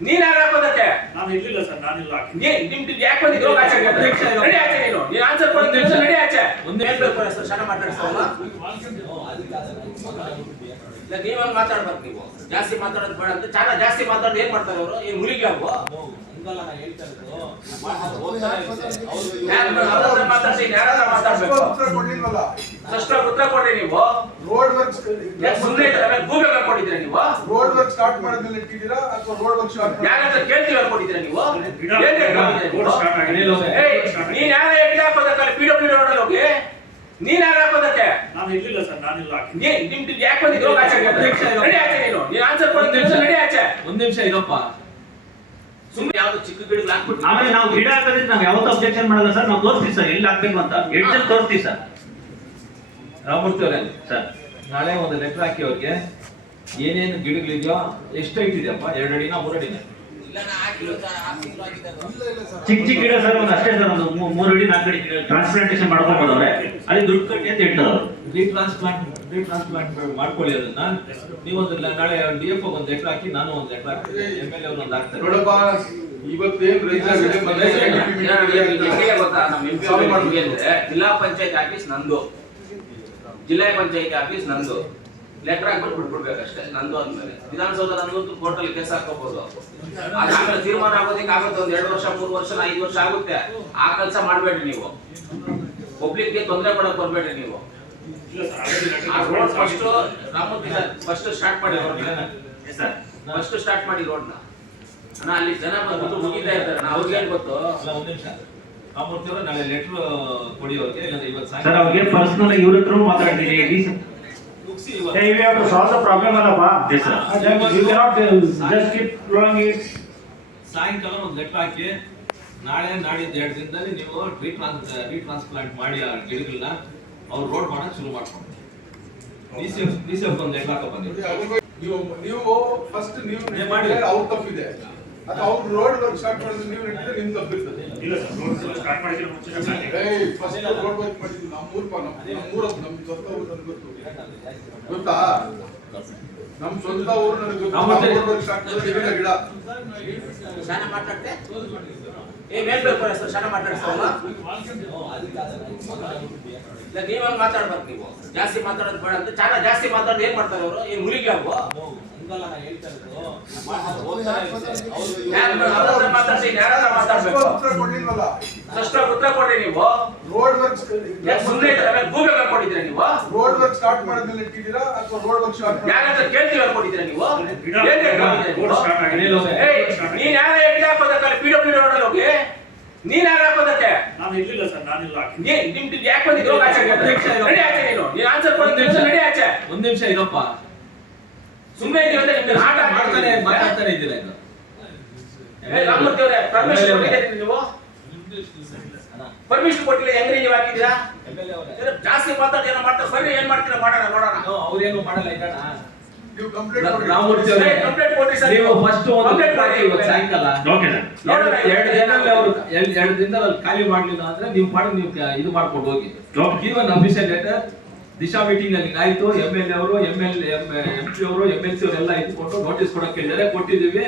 ನೀನ್ ಯಾರು ಬಂದಕ್ಕೆ ನಾನು ಇರ್ಲಿಲ್ಲ ಸರ್ ನಾನಿಲ್ಲ ನೀ ನಿಮ್ದು ಯಾಕೆ ಬಂದಿದ್ದು? ಹೋಗ್ ಆಚೆ ನಡಿ ಆಚೆ ನೀನು. ನೀನ್ ಆನ್ಸರ್ ಕೊಡಿ ನಿಮಿಷ. ನಡಿ ಆಚೆ. ಒಂದು ನಿಮಿಷ. ಹೇಳ್ಬೇಕು ಸರ್ ಶಾನ ಮಾತಾಡ್ಸೋಲ್ಲ ಇಲ್ಲ ನೀವಾಗ ಮಾತಾಡ್ಬೇಕು ನೀವು. ಜಾಸ್ತಿ ಮಾತಾಡೋದು ಬೇಡ ಅಂತ. ಚಾನ ಜಾಸ್ತಿ ಮಾತಾಡೋದು ಏನ್ ಮಾಡ್ತಾರೆ ಅವರು? ಏನ್ ಹುಲಿಗೆ ಮಾತಾಡ್ಸಿ ಯಾರಾದ್ರೂ ಮಾತಾಡ್ಬೇಕು. ಉತ್ತರ ಕೊಡಿ ಫಸ್ಟ್ ಉತ್ತರ ಕೊಡ್ರಿ ನೀವು. ರೋಡ್ ವರ್ಕ್ ಯಾಕೆ ಸುಮ್ಮನೆ ಇದ್ದಾರೆ? ಗೂಗಲ್ ಹಾಕೊಂಡಿದ್ದೀರಾ ನೀವು? ರೋಡ್ ವರ್ಕ್ ಸ್ಟಾರ್ಟ್ ಮಾಡಿದ್ಮೇಲೆ ಇಟ್ಟಿದ್ದೀರಾ? ಅಥವಾ ರೋಡ್ ವರ್ಕ್ ಸ್ಟಾರ್ಟ್ ಯಾರ ಹತ್ರ ಕೇಳ್ತೀವಿ ಅನ್ಕೊಂಡಿದ್ದೀರಾ ನೀವು? ರೋಡ್ ನೀನ್ ಯಾರ ಎಲ್ಲಿ ಹಾಕೋದಕ್ಕೆ ಪಿ ಡಬ್ಲ್ಯೂ ರೋಡ್ ಹೋಗಿ. ನೀನ್ ಯಾರ ಹಾಕೋದಕ್ಕೆ? ನಾನು ಇಲ್ಲ ಸರ್ ನಾನಿಲ್ಲ ನೀ ನಿಮ್ದು ಯಾಕೆ ಬಂದಿದ್ರು ಆಚೆ ಒಂದ್ ನಿಮಿಷ ಇರು. ನಡಿ ಆಚೆ ನೀನು. ನೀನ್ ಆನ್ಸರ್ ಕೊಡಿ. ಒಂದ್ ನಿಮಿಷ. ರೆಡಿ ಆಚೆ. ಒಂದ್ ನಿಮಿಷ ಇರಪ್ಪ. ಸುಮ್ಮನೆ ಯಾವ್ದು ಚಿಕ್ಕ ಗಿಡಗಳು ಹಾಕ್ಬಿಟ್ಟು ಆಮೇಲೆ ನಾವು ಗಿಡ ಹಾಕೋದ್ರಿಂದ ನಾವು ಯಾವತ್ತೂ ಅಬ್ಜೆಕ್ಷನ್ ಮಾಡಲ್ಲ ಸರ್. ನಾವು ತೋರಿಸ್ತೀವಿ ಸರ್ ಎಲ್ಲಿ ಹಾಕ್ಬೇಕು ಅಂತ. ಎಡ್ಜಲ್ಲಿ ತೋರಿಸ್ತೀವಿ ಸರ್. ರಾಮಮೂರ್ತಿ ಅವರೇ ಸರ್. ನಾಳೆ ಒಂದು ಲೆಟರ್ ಹಾಕಿ ಅವ್ರಿಗೆ. ಏನೇನು ಗಿಡಗಳಿದೆಯೋ ಎಷ್ಟು ಹೈಟ್ ಇದೆಯಪ್ಪ ಎರಡು ಅಡಿನ ಮೂರು ಅಡಿನ ಚಿಕ್ಕ ಚಿಕ್ಕ ಗಿಡ ಸರ್ ಒಂದು ಅಷ್ಟೇ ಸರ್ ಒಂದು ಮೂ- ಮೂರು ಅಡಿ ನಾಲ್ಕು ಅಡಿ ಟ್ರಾನ್ಸ್ಪ್ಲಾಂಟೇಶನ್ ಮಾಡ್ಕೊಂಡು ಅವ್ರೆ. ಅಲ್ಲಿ ದುಡ್ಡು ಕಟ್ಟಿ ಅಂತ ಹೇಳ್ತಾರೆ ಟ್ರಾನ್ಸ್ಪ್ಲಾಂಟ್ ರೀ ಟ್ರಾನ್ಸ್ಪ್ಲಾಂಟ್ ಮಾಡ್ಕೊಳ್ಳಿ ಅದನ್ನ. ನೀವೊಂದು ಒಂದು ನಾಳೆ ಡಿ ಎಫ್ ಒಂದು ಲೆಟರ್ ಹಾಕಿ ನಾನು ಒಂದು ಲೆಟರ್ ಹಾಕ್ತೀನಿ. ಎಂ ಎಲ್ ಎ ಒಂದು ಹಾಕ್ತಾರೆ. ನೋಡಪ್ಪ ಇವತ್ತೇನ್ ಗೊತ್ತಾ ನಮ್ಮ ಜಿಲ್ಲಾ ಪಂಚಾಯತ್ ಆಫೀಸ್ ನಂದು. ಜಿಲ್ಲಾ ಪಂಚಾಯಿತಿ ಆಫೀಸ್ ನಂದು. ಲೆಟರ್ ಹಾಕ್ಬಿಟ್ಟು ಬಿಟ್ಬಿಡ್ಬೇಕಷ್ಟೇ ನಂದು ಅಂದ್ಮೇಲೆ. ವಿಧಾನಸೌಧ ನಂದು ಕೋರ್ಟಲ್ಲಿ ಕೇಸ್ ಹಾಕೋಬಹುದು ಆಮೇಲೆ ತೀರ್ಮಾನ ಆಗೋದಕ್ಕೆ ಆಗುತ್ತೆ, ಒಂದ್ ಎರಡು ವರ್ಷ, ಮೂರು ವರ್ಷ ಐದು ವರ್ಷ ಆಗುತ್ತೆ. ಆ ಕೆಲಸ ಮಾಡಬೇಡ್ರಿ ನೀವು. ಪಬ್ಲಿಕ್ಗೆ ತೊಂದರೆ ಕೊಡಕ್ ಬರ್ಬೇಡ್ರಿ ನೀವು. ಫಸ್ಟ್ ಫಸ್ಟ್ ಸ್ಟಾರ್ಟ್ ಮಾಡಿ ಫಸ್ಟ್ ಸ್ಟಾರ್ಟ್ ಮಾಡಿ ರೋಡ್ನ ಅಲ್ಲಿ ಜನ ಬಂದ್ಬಿಟ್ಟು ಮುಗಿತಾ ಇರ್ತಾರೆ ಅವ್ರಿಗೇನ್ ಗೊತ್ತು? ನಾಳೆ ಲೆಟರ್ ಕೊಡಿ ಅವ್ರಿಗೆ ಇಲ್ಲಾಂದ್ರೆ ಇವತ್ತು ಸರ್ ಅವ್ರಿಗೆ ಪರ್ಸನಲ್ ಇವ್ರ ಹತ್ರ ಮಾತಾಡ್ತೀನಿ ಹೇಳಿ ಸ- ಮುಗಿಸಿ Hey, we have to solve the problem, Alaba. Yes, sir. You cannot uh, just keep blowing it. ಸಾಯಂಕಾಲ ಒಂದು ಲೆಟರ್ ಹಾಕಿ ನಾಳೆ ನಾಡಿದ್ದು ಎರಡು ದಿನದಲ್ಲಿ ನೀವು ರೀಟ್ರಾನ್ಸ್ ರೀಟ್ರಾನ್ಸ್ಪ್ಲಾಂಟ್ ಮಾಡಿ ಆ ಗಿಡಗಳನ್ನ ಅವ್ರು ರೋಡ್ ಮಾಡಕ್ ಶುರು ಮಾಡ್ಕೊಂಡು D C F D C F ಒಂದು ಲೆಟರ್ ಹಾಕೋ ಬಂದಿರಿ ನೀವು ನೀವು ಫಸ್ಟ್ ನೀವು ಮಾಡಿ. ಅವ್ರ ತಪ್ಪಿದೆ ಅವ್ರು ರೋಡ್ ವರ್ಕ್ ಸ್ಟಾರ್ಟ್ ಮಾಡಿದ್ರೆ ನೀವು ತಪ್ಪಿರ್ತದೆ ಇಲ್ಲ ಸರ್ ರೋಡ್ ಸ್ಟಾರ್ಟ್ ಮಾಡಿದ್ರೆ ಮುಂಚೆ ಪ್ಲಾನ್ ಇದೆ. ಏಯ್ ಫಸ್ಟ್ ರೋಡ್ ವರ್ಕ್ ಮಾಡಿದ್ವಿ ನಮ್ಮ ಊರ್ ನಮ್ಮ ನಮ್ಮ ಊರ ನಮ್ ಸ್ವಂತ ಊರು ನನಗೆ ಗೊತ್ತು. ಗೊತ್ತಾ? ನಮ್ ಸ್ವಂತ ಊರು ನನಗೆ ಗೊತ್ತು. ನಮ್ಮ ರೋಡ್ ವರ್ಕ್ ಸ್ಟಾರ್ಟ್ ಮಾಡಿದ್ರೆ ಗಿಡ. ಶಾನ ಮಾತಾಡ್ತೆ? ಏ ಮೇಲ್ಬೇಕು ಸರ್ ಶಾನ ಮಾತಾಡ್ಸೋಲ್ಲ ಇಲ್ಲ ನೀವಾಗ ಮಾತಾಡ್ಬೇಕು ನೀವು. ಜಾಸ್ತಿ ಮಾತಾಡೋದು ಬೇಡ ಅಂತ ಚಾನ ಜಾಸ್ತಿ ಮಾತಾಡೋದು ಏನ್ ಮಾಡ್ತಾರೆ ಅವರು? ಏನ್ ಹುಲಿಗೆ ಅವು ಉತ್ತರ ಕೊಡ್ರಿ ನೀವು. ರೋಡ್ ವರ್ಕ್ ಸುಮ್ಮನೆ ಗೂಗಲ್ ಹಾಕೊಂಡಿದ್ದೀರಾ ನೀವು? ರೋಡ್ ವರ್ಕ್ ಸ್ಟಾರ್ಟ್ ಮಾಡಿದ್ಮೇಲೆ ಇಟ್ಟಿದ್ದೀರಾ ಅಥವಾ ರೋಡ್ ವರ್ಕ್ ಸ್ಟಾರ್ಟ್ ಯಾರ ಹತ್ರ ಕೇಳ್ತೀವಿ ಅನ್ಕೊಂಡಿದ್ದೀರಾ ನೀವು? ರೋಡ್ ನೀನ್ ಯಾರ ಎಲ್ಲಿ ಹಾಕೋದಕ್ಕೆ ಪಿ ಡಬ್ಲ್ಯೂ ರೋಡ್ ಹೋಗಿ. ನೀನ್ ಯಾರು ಹಾಕೋದಕ್ಕೆ ನಾನು ಇರ್ಲಿಲ್ಲ ಸರ್ ನಾನಿಲ್ಲ ನೀ ನಿಮ್ದು ಯಾಕೆ ಬಂದಿದ್ದು ಹೋಗ್ ಆಚೆ ನೀನು. ನೀನ್ ಆನ್ಸರ್ ಕೊಡಿ. ಒಂದ್ ನಿಮಿಷ. ನಡಿ ಆಚೆ. ಒಂದ್ ನಿಮಿಷ ಇರಪ್ಪ. ಸುಮ್ಮನೆ ಇದೀವಿ ಅಂದ್ರೆ ನಿಮ್ಗೆ ಆಟ ಮಾಡ್ತಾನೆ ಮಾತಾಡ್ತಾನೆ ಇದ್ದೀರಾ ಇದು? ಏ, ರಾಮಮೂರ್ತಿ ಅವರೇ ಪರ್ಮಿಷನ್ ಕೊಟ್ಟಿದ್ದೀರಿ ನೀವು? ಪರ್ಮಿಷನ್ ಕೊಟ್ಟಿಲ್ಲ ಹೆಂಗ್ರಿ ನೀವು ಹಾಕಿದ್ದೀರಾ? ಜಾಸ್ತಿ ಮಾತಾಡಿ ಏನೋ ಮಾಡ್ತಾರೆ. ಸರಿ ಏನ್ ಮಾಡ್ತೀರಾ? ಮಾಡೋಣ ನೋಡೋಣ. ಅವ್ರೇನು ಮಾಡಲ್ಲ ನೀವು ಕಂಪ್ಲೇಂಟ್ ಸರ್ ನೀವು ಫಸ್ಟ್ ಒಂದು ಕಂಪ್ಲೇಂಟ್ ಲೆಟರ್ ಹಾಕಿ ಇವತ್ತು ಸಾಯಂಕಾಲ. ಓಕೆ ಸರ್ ಎರಡು ದಿನ ದಿನದಲ್ಲಿ ಅವರು ಎರಡು ಎರಡು ದಿನದಲ್ಲಿ ಖಾಲಿ ಮಾಡ್ಲಿಲ್ಲ ಅಂದ್ರೆ ನೀವು ಮಾಡಿ ನೀವು ಇದು ಮಾಡ್ಕೊಂಡು ಹೋಗಿ. Give an official letter Disha ಮೀಟಿಂಗ್ನಲ್ಲಿ ಆಯ್ತು. ಎಂ ಎಲ್ ಎ ಅವರು ಎಂ ಎಲ್ ಎಂ ಪಿ ಅವರು ಎಂ ಎಲ್ ಸಿ ಅವರೆಲ್ಲ ಇದ್ಕೊಂಡು ನೋಟಿಸ್ ಕೊಡಕ್ಕೆ ಹೇಳಿದ್ದಾರೆ. ಕೊಟ್ಟಿದ್ದೀವಿ.